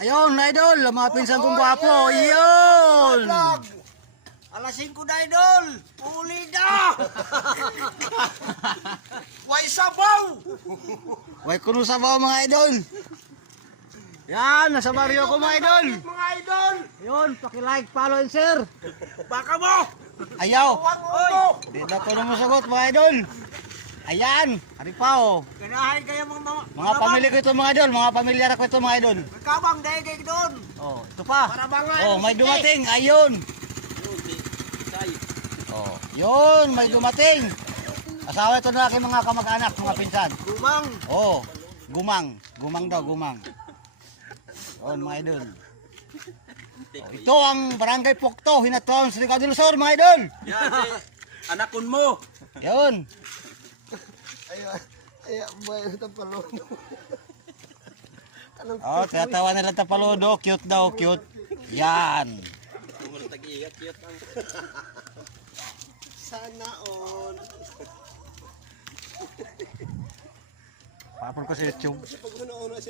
Ayun, idol, mga pinsan kong gwapo. Ayun. Alas 5 na, idol! Uli na! Way sabaw! Way kuno sabaw mga idol. Yan, nasa baryo ko mga idol. Mga idol! Ayun, paki-like, follow and share. Baka mo! Ayaw. Huwag ulo! Di na ko na masagot mga idol. Ayan, hari pa oh. Ganahin kayo Mga pamilya ko ito mga idol, mga pamilyar ko ito mga idol. Magkabang dahil kayo doon! Oh, ito pa. Para bangan! Oh, may dumating. Ayun. Oh, yun, may dumating. Asawa ito na aking mga kamag-anak, mga pinsan. Gumang! Oh, gumang. Gumang daw, gumang. Oh, mga idol. Oh, ito ang Barangay Pokto, Hinatuan, Surigao del Sur, mga idol. Yan, anakon mo! Yun. Ay, boy, ito palo. Oh, tinatawa nila Tapalodo. Cute daw, cute. Yan. Sana all. Papon ko sa YouTube. Pag una-una siya